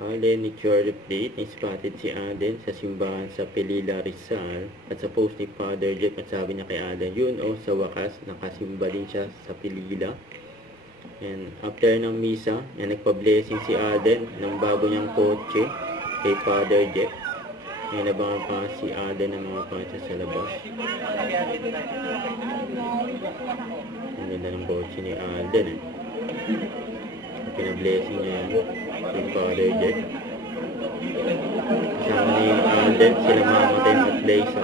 Hallenic update, spotted si Aden sa simbahan sa Pilila, Rizal at sa post ni Father Jeff at sabi niya kay Aden, yun sa wakas nakasimba din siya sa Pilila. And after ng misa, nagpa-blessing si Aden ng bago niyang kotse kay Father Jeff. Nabangan pa si Aden ng mga pansa sa labas. Ang ganda ng kotse ni Aden Pina-blessing niya yan kay Father Jeff. Kasama ni Aden, sila mamatay at Liza.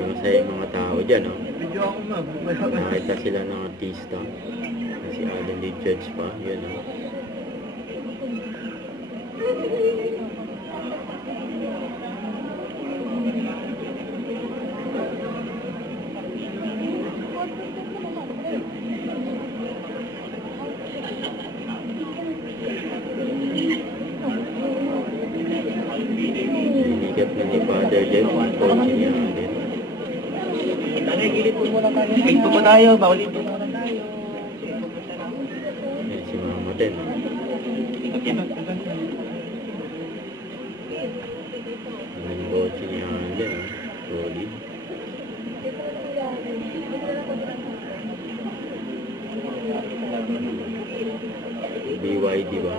Masaya yung mga tao dyan, nakita sila ng artista. Si Aden Richards pa, yun Hinikap na ni Father Jeff ang kotse niya din. Nangigilip po muna tayo. Ito po tayo, bawalin po muna tayo. Yan si Mama din. Ang kotse niya din, solid. BYD ba?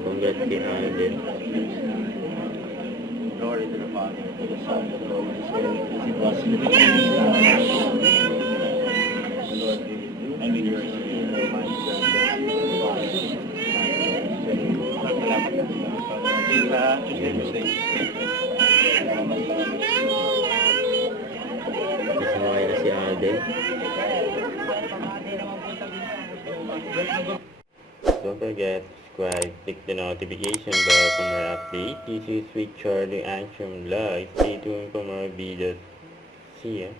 Congrats kay Aden. Glory to the Father, to the Son, to the Holy Spirit, as it was in the beginning, the Lord be with you, and with your spirit, Almighty God, salamat po sa Pila, Kasaway na si Aden. Don't forget to subscribe, click the notification bell for more updates. This is with Charlie Antrim Live. Stay tuned for more videos. See ya.